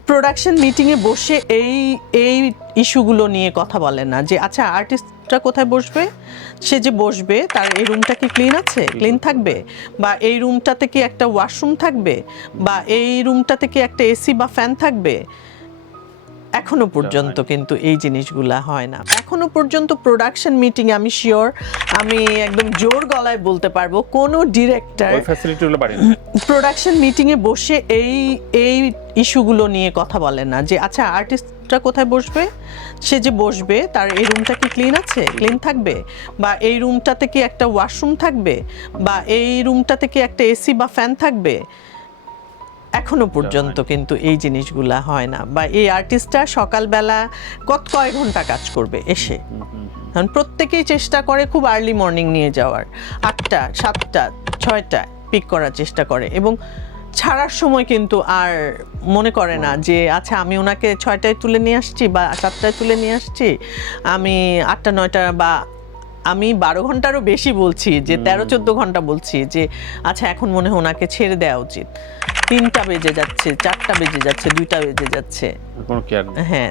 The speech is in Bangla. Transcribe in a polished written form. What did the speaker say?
প্রোডাকশন মিটিংয়ে বসে এই ইস্যুগুলো নিয়ে কথা বলে না যে আচ্ছা আর্টিস্টটা কোথায় বসবে, সে যে বসবে তার এই রুমটা কি ক্লিন আছে, ক্লিন থাকবে, বা এই রুমটাতে কি একটা ওয়াশরুম থাকবে, বা এই রুমটাতে কি একটা এসি বা ফ্যান থাকবে। এখনো পর্যন্ত কিন্তু এই জিনিসগুলা হয় না। এখনো পর্যন্ত প্রোডাকশন মিটিং আমি শিওর, আমি একদম জোর গলায় বলতে পারবো কোনো ডিরেক্টর প্রোডাকশন মিটিংয়ে বসে এই ইস্যুগুলো নিয়ে কথা বলে না যে আচ্ছা আর্টিস্টটা কোথায় বসবে, সে যে বসবে তার এই রুমটা কি ক্লিন আছে, ক্লিন থাকবে, বা এই রুমটাতে কি একটা ওয়াশরুম থাকবে, বা এই রুমটাতে কি একটা এসি বা ফ্যান থাকবে। এখনো পর্যন্ত কিন্তু এই জিনিসগুলা হয় না। বা এই আর্টিস্টটা সকালবেলা কয় ঘন্টা কাজ করবে এসে, কারণ প্রত্যেকেই চেষ্টা করে খুব আর্লি মর্নিং নিয়ে যাওয়ার, 8টা 7টা 6টা পিক করার চেষ্টা করে, এবং ছাড়ার সময় কিন্তু আর মনে করে না যে আচ্ছা আমি ওনাকে 6টায় তুলে নিয়ে আসছি বা 7টায় তুলে নিয়ে আসছি, আমি 8টা 9টা বা আমি 12 ঘন্টারও বেশি বলছি, যে 13-14 ঘন্টা বলছি যে আচ্ছা এখন মনে হয় ওনাকে ছেড়ে দেওয়া উচিত। 3টা বেজে যাচ্ছে, 4টা বেজে যাচ্ছে, 2টা বেজে যাচ্ছে, কোনো কেয়ার নেই। হ্যাঁ।